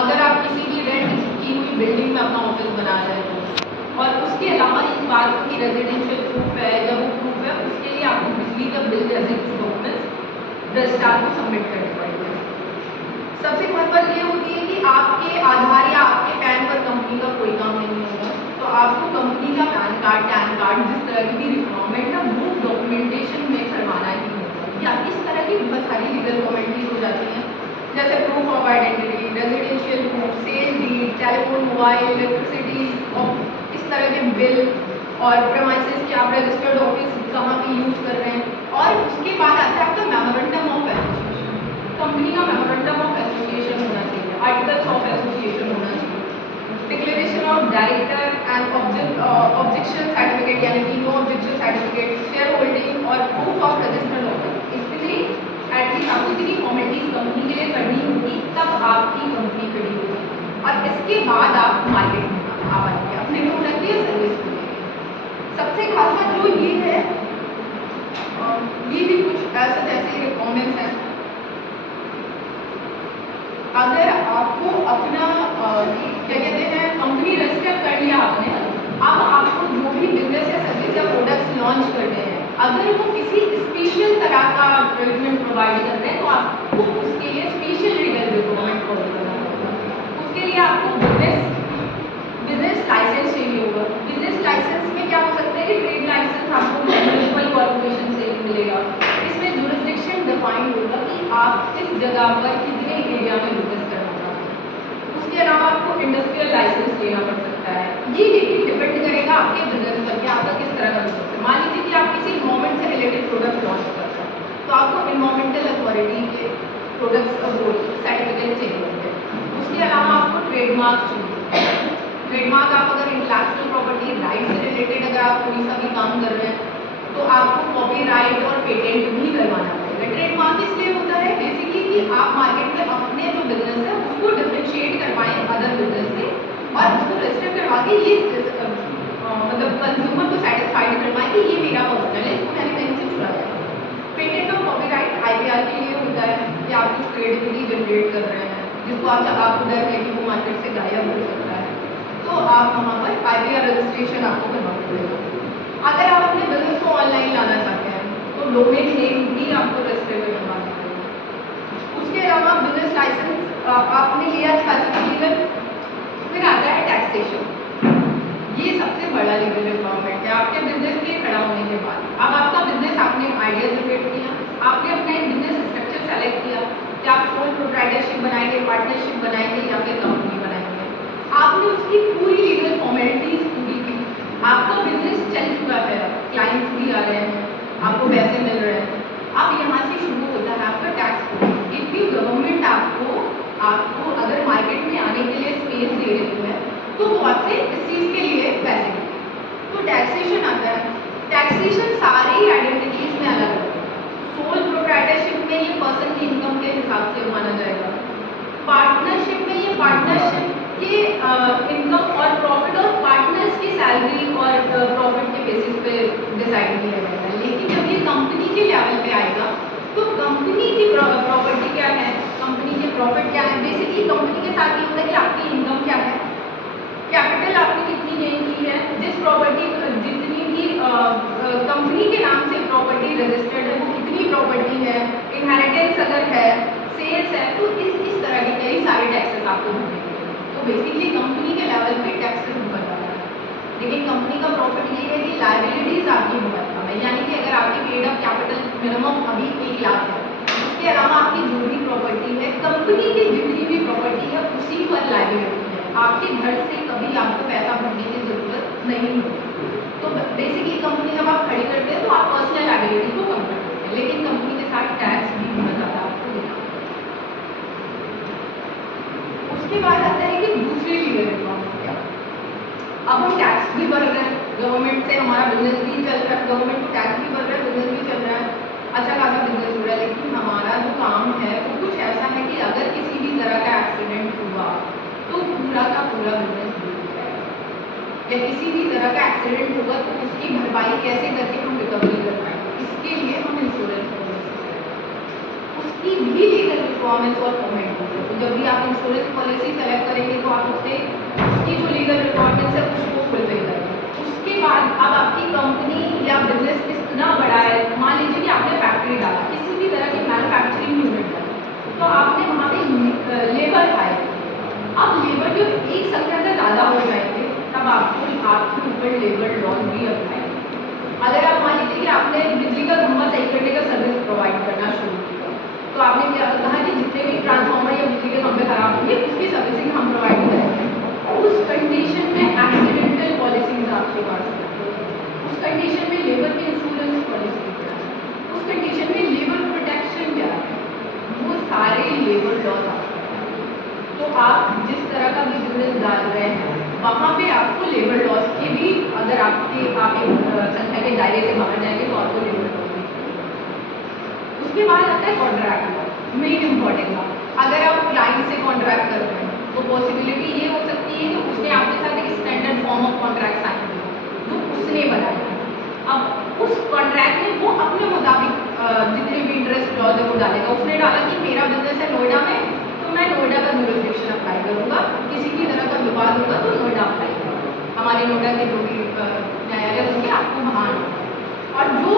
अगर आप किसी भी रेंट की हुई बिल्डिंग में अपना ऑफिस बना रहे हो। और उसके अलावा एक बात की रेजिडेंशियल प्रूफ है या वो प्रूफ है, उसके लिए आपको बिजली का बिल जैसे कुछ डॉक्यूमेंट्स रजिस्ट्रार को सबमिट करने पड़ेंगे। सबसे महत्व ये होती है कि आपके आधार या आपके पैन पर कंपनी का कोई काम नहीं होगा, तो आपको कंपनी का पैन कार्ड, टैन कार्ड, जिस तरह की भी रिक्वायरमेंट है वो डॉक्यूमेंटेशन में करवाना ही होगा। या इस तरह की बहुत सारी लीगल फॉर्मेलिटीज हो जाती हैं, जैसे proof of identity, residential proof, sale deed, telephone, mobile, electricity और इस तरह के बिल, और प्रेमाइसेस कि आप रजिस्टर्ड ऑफिस कहाँ पे यूज़ कर रहे हैं। और उसके बाद आता है आपका मेमोरेंडम ऑफ एसोसिएशन। कंपनी का मेमोरेंडम ऑफ एसोसिएशन होना चाहिए, आर्टिकल्स ऑफ एसोसिएशन होना चाहिए, declaration of director and objection certificate यानी कि no objection certificate, share holding और प्रूफ ऑफ रजिस्टर्ड ऑफिस। इतनी एटलीस्ट आपको इतनी फॉर्मेलिटीज कंपनी के लिए करनी होगी, तब आपकी कंपनी खड़ी होगी और इसके बाद आप मार्केट में आ पाएंगे अपने प्रोडक्ट या सर्विस को लेकर। सबसे खास बात जो ये है, ये भी कुछ ऐसा जैसे रिक्वायरमेंट्स हैं। अगर आपको अपना क्या कहते हैं कंपनी रजिस्टर कर लिया आपने, अब आपको जो भी बिजनेस या सर्विस या प्रोडक्ट्स लॉन्च करने हैं, अगर वो किसी स्पेशल तरह का ट्रीटमेंट प्रोवाइड कर रहे हैं, तो आपको उसके लिए स्पेशल लीगल रिक्वायरमेंट फॉलो करना होगा। उसके लिए आपको बिजनेस लाइसेंस चाहिए होगा। बिजनेस लाइसेंस में क्या हो सकता है कि ट्रेड लाइसेंस आपको म्युनिसिपल कॉर्पोरेशन से मिलेगा। इसमें जुरिस्डिक्शन डिफाइंड होगा कि आप किस जगह पर कितने एरिया में बिजनेस करना चाहते हैं। उसके अलावा आपको इंडस्ट्रियल लाइसेंस लेना पड़ सकता है। ये लेकिन डिपेंड करेगा आपके बिजनेस पर कि आपका किस तरह का बिजनेस है। मान लीजिए कि आप किसी इन्वायरमेंट से रिलेटेड प्रोडक्ट लॉन्च कर रहे हैं, तो आपको इन्वायरमेंटल अथॉरिटी के प्रोडक्ट्स का बोर्ड सर्टिफिकेट चाहिए होंगे। उसके अलावा आपको ट्रेडमार्क चाहिए। ट्रेडमार्क आप अगर इंटेलेक्चुअल प्रॉपर्टी राइट से रिलेटेड अगर आप कोई सा भी काम कर रहे हैं, तो आपको कॉपीराइट और पेटेंट भी करवाना पड़ेगा। ट्रेडमार्क इसलिए होता है बेसिकली कि आप मार्केट में अपने जो बिजनेस है उसको डिफरेंशिएट करवाएं अदर बिजनेस से, और उसको रजिस्टर करवा के ये मतलब कंज्यूमर को सेटिस्फाइड करवाएं कि ये मेरा पर्सनल है, इसको मैंने कहीं से चुरा है। पेटेंट और कॉपीराइट आईपीआर के लिए होता है कि आप कुछ क्रिएटिविटी जनरेट कर रहे हैं, जिसको आपको डर है कि वो मार्केट से गायब हो सकता है, तो आप वहाँ पर आईपीआर रजिस्ट्रेशन आपको करवाना पड़ेगा। अगर आप अपने बिजनेस को ऑनलाइन लाना चाहते हैं, तो डोमेन नेम भी आपको रजिस्टर करवाना पड़ेगा। उसके अलावा बिजनेस लाइसेंस आपने लिया लीगल, फिर आता है टैक्सेशन। ये सबसे बड़ा लीगल रिक्वायरमेंट है आपके बिजनेस के खड़ा होने के बाद। अब आपका बिजनेस, आपने आइडिया जनरेट किया, आपने अपना एक बिजनेस स्ट्रक्चर सेलेक्ट किया कि आप सोल प्रोप्राइटरशिप बनाएंगे, पार्टनरशिप बनाएंगे या फिर कंपनी बनाएंगे। आपने उसकी पूरी लीगल फॉर्मेलिटीज पूरी की, आपका बिजनेस चल चुका है, क्लाइंट्स भी आ रहे हैं, आपको पैसे मिल रहे हैं। अब यहाँ से शुरू होता है आपका टैक्स प्रोसेस। इतनी गवर्नमेंट आपको अगर मार्केट में आने के लिए स्पेस दे रही है, तो वो आपसे इस चीज़ के लिए पैसे देंगे। तो टैक्सेशन आता है। टैक्सेशन सारी आइडेंटिटीज में अलग है। सोल प्रोप्राइटरशिप में ये पर्सन की इनकम के हिसाब से माना जाएगा। पार्टनरशिप में ये पार्टनरशिप के इनकम और प्रॉफिट और पार्टनर्स की सैलरी और प्रॉफिट बेसिस पे डिसाइड किया जाता है। लेकिन जब ये कंपनी के लेवल पे आएगा तो कंपनी की प्रॉपर्टी क्या है, कंपनी के प्रॉफिट क्या है, बेसिकली कंपनी के साथ ये होता है कि आपकी इनकम क्या है, कैपिटल आपने कितनी गेन की है, जिस प्रॉपर्टी जितनी भी कंपनी के नाम से प्रॉपर्टी रजिस्टर्ड है वो कितनी प्रॉपर्टी है, इनहेरिटेंस अगर है, सेल्स है, तो इस तरह के कई सारे टैक्सेस आपको भरने हैं। तो बेसिकली कंपनी के लेवल पे टैक्सेस भर जाता है। लेकिन कंपनी का प्रॉफिट ये है कि लायबिलिटीज आपकी बहुत कम है, यानी कि अगर आपकी पेड अप कैपिटल मिनिमम अभी 1 लाख है, उसके अलावा आपकी जो भी प्रॉपर्टी है, कंपनी की जितनी भी प्रॉपर्टी है उसी पर लायबिलिटी है, आपके घर से कभी आपको पैसा भरने की जरूरत नहीं होती। तो बेसिकली कंपनी जब आप खड़ी करते हैं तो आप पर्सनल लायबिलिटी को कम कर देते हैं, लेकिन कंपनी के साथ टैक्स भी बहुत ज़्यादा आपको देना होता है। उसके बाद आता है कि दूसरी लीगल रिक्वायरमेंट, अब हम टैक्स भी भर रहे हैं, गवर्नमेंट से हमारा बिजनेस भी चल रहा है, गवर्नमेंट को टैक्स भी भर रहा है, बिजनेस भी चल रहा है, अच्छा खासा बिजनेस हो रहा है, लेकिन हमारा जो काम है वो कुछ ऐसा है कि अगर किसी भी तरह का एक्सीडेंट हुआ तो पूरा का पूरा बिजनेस डूब जाएगा, या किसी भी तरह का एक्सीडेंट होगा तो उसकी भरपाई कैसे करके हम रिकवरी कर पाएंगे, इसके लिए हम इंश्योरेंस पॉलिसी सेलेक्ट, उसकी भी लीगल रिक्वायरमेंट्स और फॉर्मेट होती है। तो जब भी आप इंश्योरेंस पॉलिसी सेलेक्ट करेंगे तो आप उसकी जो लीगल रिक्वायरमेंट्स है उसको फुलफिल करेंगे। उसके बाद अब आपकी कंपनी या बिजनेस इतना बड़ा है, मान लीजिए कि आपने फैक्ट्री डाला, किसी भी तरह की मैन्युफैक्चरिंग यूनिट डाली, तो आपने वहाँ पे लेबर हायर किया, अब लेबर जो एक संख्या से ज़्यादा हो जाएंगे तब आपके ऊपर लेबर लॉज भी अप्लाई। अगर आप मान लीजिए कि आपने बिजली का खंभा सही करने का सर्विस प्रोवाइड करना शुरू किया, तो आपने क्या कहा कि जितने भी ट्रांसफार्मर या बिजली के खंभे खराब होंगे उसकी सर्विसिंग हम प्रोवाइड करेंगे, उस कंडीशन में एक्सीडेंटल पॉलिसीज आपके पास है, उस कंडीशन में लेबर की इंश्योरेंस पॉलिसी क्या है, उस कंडीशन में लेबर प्रोटेक्शन क्या है, वो सारे लेबर लॉज आपके। तो आप जिस तरह का भी बिजनेस डाल रहे हैं वहाँ पे आपको लेबर लॉस के भी, अगर आप एक संख्या के दायरे से बाहर जाएंगे तो आपको लेबर लॉस भी। उसके बाद आता है कॉन्ट्रैक्ट लॉ, मेन इम्पॉर्टेंट बात, अगर आप क्लाइंट से कॉन्ट्रैक्ट कर रहे हैं तो पॉसिबिलिटी ये हो सकती है कि उसने आपके साथ एक standard form of contract sign किया जो उसने बनाया। अब उस कॉन्ट्रैक्ट में वो अपने मुताबिक जितने भी इंटरेस्ट क्लॉज है वो डालेगा, उसने डाला कि मेरा बिजनेस है नोएडा में, मैं नोएडा का जुरिस्डिक्शन अप्लाई करूँगा, किसी भी तरह का विवाद होगा तो नोएडा अप्लाई करूँगा, हमारे नोएडा के जो भी न्यायालय होंगे आपको वहाँ आना। और जो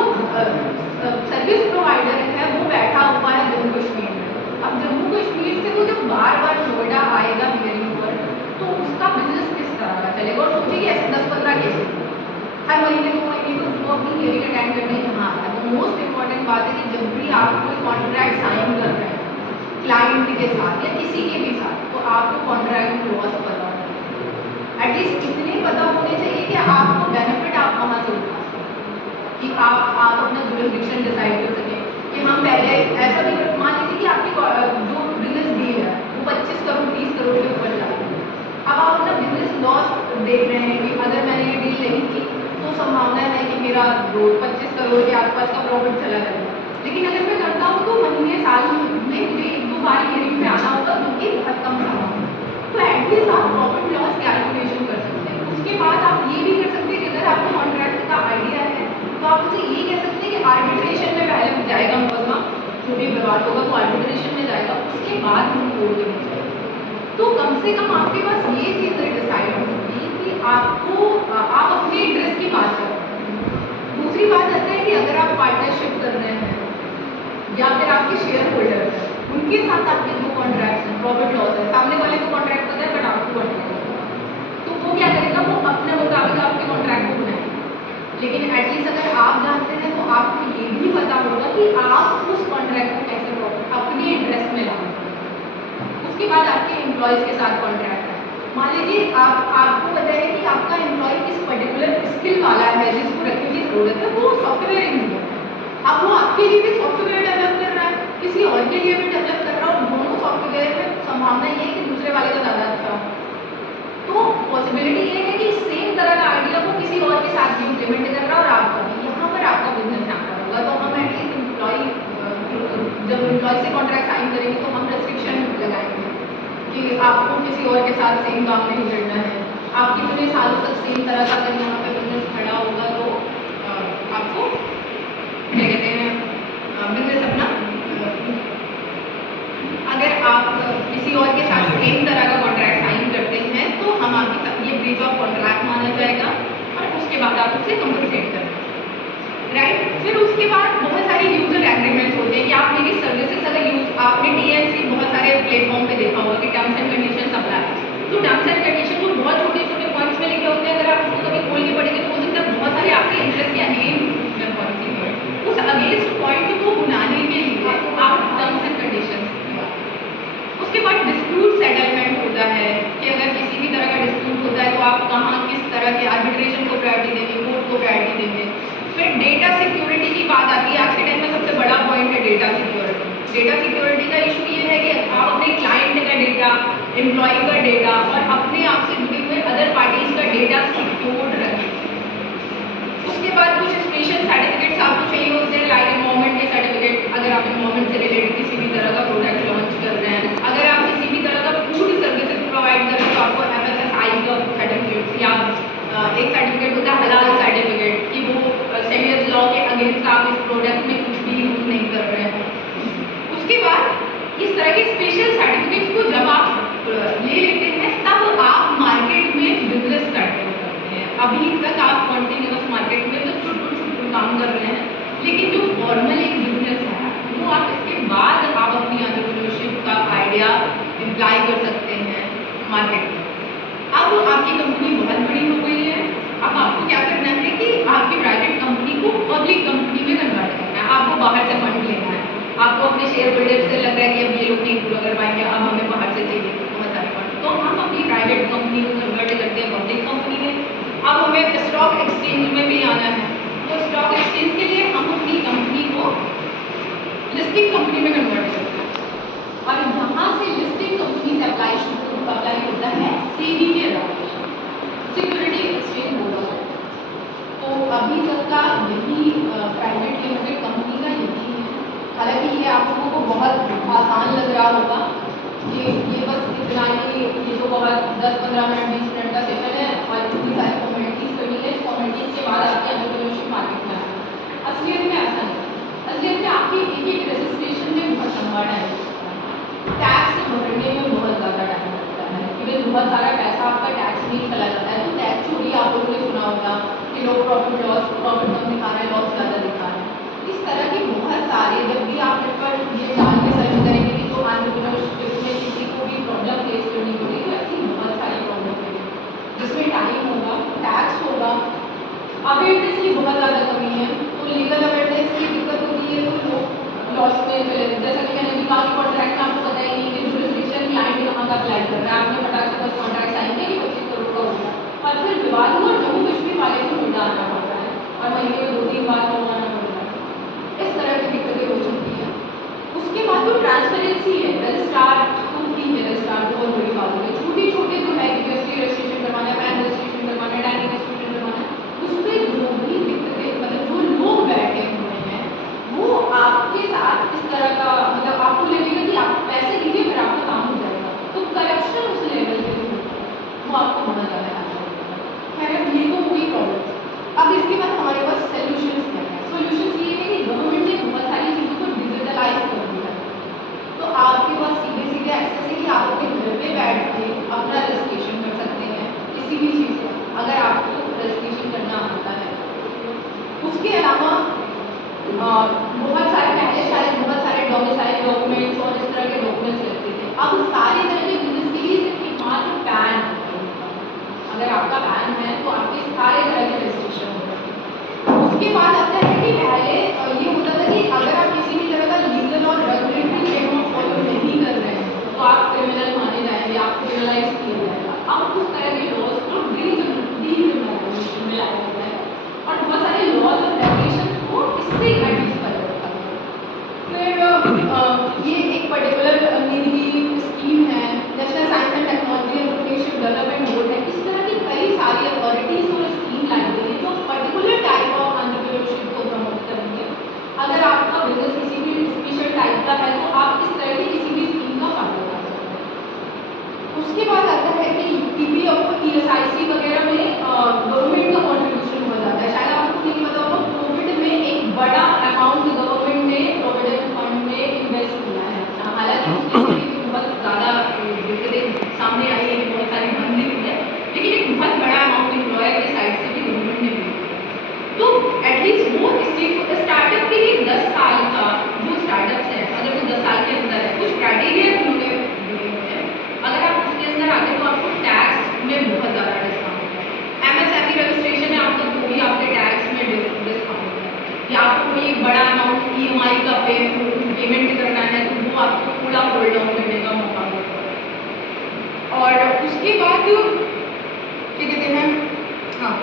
सर्विस प्रोवाइडर है वो बैठा हुआ है जम्मू कश्मीर में, अब जम्मू कश्मीर से वो जब बार बार नोएडा आएगा हियरिंग पर तो उसका बिजनेस किस तरह का चलेगा, और सोचिए ऐसे 10-15 केसेस हर महीने 2 महीने को उसको अपनी हियरिंग अटेंड करने यहाँ आता है। तो मोस्ट इंपॉर्टेंट बात है कि जब भी आप कोई कॉन्ट्रैक्ट साइन कर रहे हैं क्लाइंट के साथ या किसी के भी साथ, तो आपको कॉन्ट्रैक्ट लॉस पता होना चाहिए, एटलीस्ट इतने पता होने चाहिए कि आपको बेनिफिट आप कहाँ से उठा सकें, कि आप अपना जुरिस्डिक्शन डिसाइड कर सकें कि हम पहले ऐसा भी मान लीजिए कि आपकी जो बिजनेस डील है वो 25 करोड़ 30 करोड़ के ऊपर जा रही है, अब आप अपना बिजनेस लॉस देख रहे हैं कि अगर मैंने ये डील नहीं की तो संभावना है कि मेरा 25 करोड़ के आसपास का प्रॉफिट चला जाएगा, लेकिन अगर मैं करता हूँ तो महीने साल में मुझे 1-2 बार हियरिंग पे आना होगा जो कि बहुत कम समय है, तो एटलीस्ट आप प्रॉफिट लॉस कैलकुलेशन कर सकते हैं। उसके बाद आप ये भी कर सकते हैं कि अगर आपको कॉन्ट्रैक्ट का आइडिया है तो आप उसे ये कह सकते हैं कि आर्बिट्रेशन में पहले जाएगा मुकदमा, जो भी विवाद होगा तो आर्बिट्रेशन में जाएगा, उसके बाद हम कोर्ट में जाएंगे। तो कम से कम आपके पास ये चीज़ें डिसाइड होगी कि आपको आप अपने इंटरेस्ट की बात कर रहे हैं। दूसरी बात आता है कि अगर आप पार्टनरशिप कर रहे हैं या फिर आपके शेयर होल्डर हैं उनके साथ आपके जो कॉन्ट्रैक्ट हैं, प्रॉफिट लॉस है, सामने वाले को कॉन्ट्रैक्ट पता है बट आपको कॉन्ट्रैक्ट नहीं पता, तो वो क्या करेगा, वो अपने मुताबिक आपके कॉन्ट्रैक्ट को बनाएगा। लेकिन एटलीस्ट अगर आप जानते हैं तो आपको ये भी पता होगा कि आप उस कॉन्ट्रैक्ट को कैसे प्रॉफिट अपने इंटरेस्ट में लाएंगे। उसके बाद आपके एम्प्लॉयज़ के साथ कॉन्ट्रैक्ट है, मान लीजिए आपको पता है कि आपका एम्प्लॉय किस पर्टिकुलर स्किल वाला है जिसको रखने की ज़रूरत है, वो सॉफ्टवेयर इंजीनियर है, अब वो आपके लिए भी सॉफ्टवेयर डेवलप कर रहा है, किसी और के लिए भी डेवलप कर रहा हो, दोनों सॉफ्टवेयर में संभावना ये है कि दूसरे वाले का ज़्यादा अच्छा हो, तो पॉसिबिलिटी ये है कि सेम तरह का आइडिया वो किसी और के साथ भी इम्प्लीमेंट कर रहा है और आपका भी, यहाँ पर आपका बिजनेस यहाँ होगा। तो हम एटलीस्ट एम्प्लॉय जब एम्प्लॉय से कॉन्ट्रैक्ट साइन करेंगे तो हम रेस्ट्रिक्शन लगाएंगे कि आपको किसी और के साथ सेम काम नहीं करना है, आप कितने सालों तक सेम तरह का अगर यहाँ पे बिजनेस खड़ा होगा तो डेज ऑफ कॉन्ट्रैक्ट माना जाएगा और उसके बाद आप उससे कंपनसेट करेंगे, राइट। फिर उसके बाद बहुत सारे यूजर एग्रीमेंट्स होते हैं कि आप मेरी सर्विसेज अगर यूज आपने डीएलसी बहुत सारे प्लेटफॉर्म पे देखा होगा कि टर्म्स एंड कंडीशन अप्लाई, तो टर्म्स एंड कंडीशन जो बहुत छोटे छोटे पॉइंट्स में लिखे होते हैं, अगर आप उसको कभी खोल के पढ़ेंगे तो हो सकता है बहुत सारे आपके इंटरेस्ट के अगेंस्ट पॉलिसी में उस अगेंस्ट पॉइंट को बुलाने के लिए आप टर्म्स एंड कंडीशन। उसके बाद डिस्प्यूट सेटलमेंट होता है कि अगर किसी भी तरह का डिस्प्यूट होता है तो आप कहाँ किस तरह के आर्बिट्रेशन को प्रायोरिटी देंगे, कोर्ट को प्रायोरिटी देंगे। फिर डेटा सिक्योरिटी की बात आती है, आज के टाइम में सबसे बड़ा पॉइंट है डेटा सिक्योरिटी। डेटा सिक्योरिटी का इशू ये है कि आप अपने क्लाइंट का डेटा, एम्प्लॉय का डेटा और अपने आप से जुड़े हुए अदर पार्टीज का डेटा सिक्योर्ड रखें। उसके बाद कुछ स्पेशल सर्टिफिकेट्स आपको चाहिए होते हैं, लाइक एनवायरमेंट के सर्टिफिकेट, अगर आप एनवायरमेंट से रिलेटेड किसी भी तरह का प्रोडक्ट लॉन्च कर रहे हैं, अगर आप किसी भी तरह का फूड सर्विसेज प्रोवाइड कर रहे हैं तो आपको FSSAI का सर्टिफिकेट या एक सर्टिफिकेट होता है हलाल सर्टिफिकेट कि वो शरीयत लॉ के अगेंस्ट आप इस प्रोडक्ट में कुछ भी यूज नहीं कर रहे हैं। उसके बाद इस तरह के स्पेशल सर्टिफिकेट्स को जब आप ले लेते हैं तब आप मार्केट में बिजनेस करते हैं। अभी तक आप कॉन्टिन्यूस मार्केट में तो छोटे काम कर रहे हैं, लेकिन जो फॉर्मल एक बिजनेस है वो आप इसके बाद आप अपनी एंटरप्रेन्योरशिप का आइडिया इम्प्लाई कर सकते हैं मार्केट में। अब आपकी कंपनी बहुत बड़ी हो गई है, अब आपको क्या करना है कि आपकी प्राइवेट कंपनी को पब्लिक कंपनी में कन्वर्ट करना है। आपको बाहर से फंड लेना है, आपको अपने शेयर होल्डर से लग रहा है कि अब ये लोग नहीं पूरा कर पाएंगे, अब हमें बाहर से चाहिए बहुत सारे फंड, तो हम अपनी प्राइवेट कंपनी को कन्वर्ट करते हैं पब्लिक कंपनी में। अब हमें स्टॉक एक्सचेंज में भी आना है, तो स्टॉक एक्सचेंज के लिए हम अपनी कंपनी को लिस्टिंग कंपनी में कन्वर्ट करते हैं और यहाँ से लिस्टिंग कंपनी से अप्लाई होता है सेबी के regulation, security exchange board of India. तो अभी तक का यही प्राइवेट लिमिटेड कंपनी का यही है। हालांकि ये आप लोगों को बहुत आसान लग रहा होगा, ये बस इतना ही, ये जो बहुत 10-15 मिनट 20 मिनट का सेशन है और इतनी सारी फॉर्मेलिटीज करनी है, इस फॉर्मेलिटीज के बाद आपके एंटरप्रेन्योरशिप मार्केट में आना। असलियत में ऐसा नहीं, असलियत में आपकी एक रजिस्ट्रेशन में बहुत लंबा टाइम लगता है, टैक्स भरने में बहुत ज़्यादा टाइम लगता है, इवन बहुत सारा पैसा आपका टैक्स में ही चला जाता है। तो टैक्स चोरी आप लोगों ने सुना होगा कि लोग प्रॉफिट कम दिखा रहे हैं, लॉस ज़्यादा दिखा रहे हैं। इस तरह के बहुत सारे, जब भी आप इस पर ये डाल के सर्च करेंगे कि जो एंटरप्रेन्योरशिप में किसी को भी प्रॉब्लम फेस करनी होगी, तो ऐसी बहुत सारी प्रॉब्लम होगी जिसमें टाइम होगा, टैक्स होगा, अवेयरनेस की बहुत ज़्यादा कमी है। तो लीगल अवेयरनेस की दिक्कत होती है तो लॉस में चले, जैसा कि मैंने भी कहा कि कॉन्ट्रैक्ट में आपको पता ही नहीं कि जुरिस्डिक्शन क्लाइंट कहाँ का अप्लाई कर रहा है, आपने फटाक से बस कॉन्ट्रैक्ट साइन किया कि 25 करोड़ का होगा और फिर विवाद हुआ और जम्मू कश्मीर वाले को मिटा आना पड़ता है और महीने में 2-3 बार को आना पड़ता है। इस तरह की दिक्कतें हो सकती है। ईएमआई का पेमेंट करना है तो वो आपको पूरा होल्ड डाउन करने का मौका देता है। और उसके बाद क्या कहते हैं, हाँ,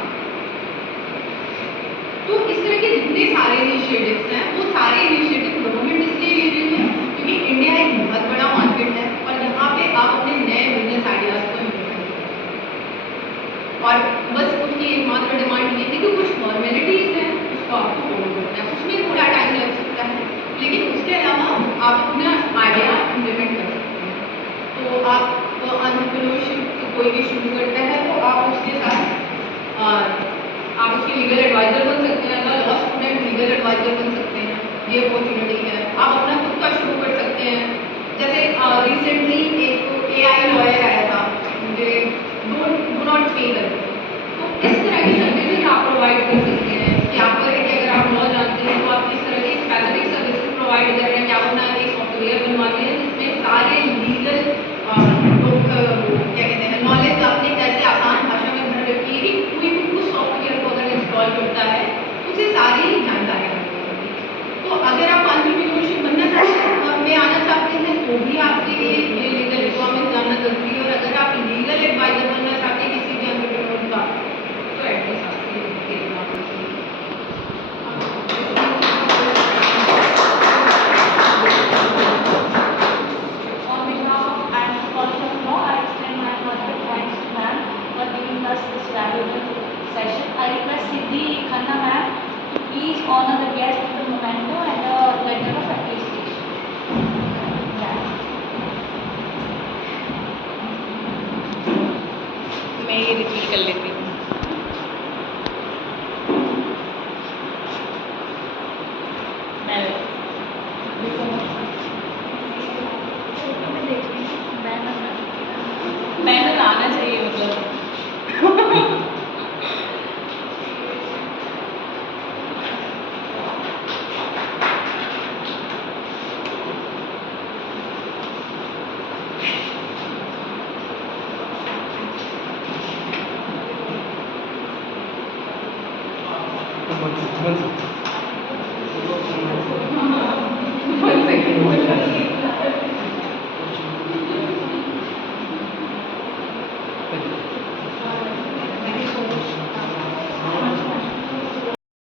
तो इस तरह के जितने सारे इनिशिएटिव्स हैं वो सारे इनिशिएटिव गवर्नमेंट इसलिए ले रही है क्योंकि इंडिया एक बहुत बड़ा मार्केट है और यहाँ पे आप अपने नए बिजनेस आइडियाज को इम्प्लीमेंट करें। और बस उसकी एकमात्र डिमांड ये है कि कुछ फॉर्मेलिटीज़ हैं उसको आपको फॉलो करना है, उसमें थोड़ा टाइम लग सकता है लेकिन उसके अलावा आप अपना आइडिया इम्प्लीमेंट कर सकते हैं। तो आप एंटरप्रेन्योरशिप कोई भी शुरू करता है तो आप उसके साथ आप उसके लीगल एडवाइज़र बन सकते हैं, अगर लॉ स्टूडेंट लीगल एडवाइज़र बन सकते हैं, ये अपॉर्चुनिटी है। आप अपना खुद का शुरू कर सकते हैं, जैसे रिसेंटली एक एआई लॉयर आया था मुझे डू नॉट पे करके, तो इस तरह की सर्विसेज आप प्रोवाइड कर सकते हैं। क्या पर है कि अगर आप लॉ जानते हैं तो आप इस तरह की स्पेसिफिक सर्विसेज प्रोवाइड कर रहे हैं कि आप अपना एक सॉफ्टवेयर बनवा दिए जिसमें सारे लीगल क्या कहते हैं नॉलेज आपने ऐसे आसान भाषा में भर रखी है कि कोई भी उस सॉफ्टवेयर को अगर इंस्टॉल करता है उसे सारी जानकारी मिलेगी। तो अगर आप एंटरप्रेन्योरशिप में आना चाहते हैं तो भी आपके लिए ये लीगल रिक्वायरमेंट जानना जरूरी है और अगर आप लीगल एडवाइजर बनना चाहते हैं किसी भी एंटरप्रेन्योर का तो एटलीस्ट आपसे देखना चाहिए। On behalf of ANS College of Law, I extend my heartfelt thanks to ma'am for giving us this valuable session. I request Siddhi Khanna ma'am to please honor the guest with a memento and a letter of appreciation. Yeah. मैं ये repeat कर लेती हूँ। Banner आना चाहिए मतलब One second.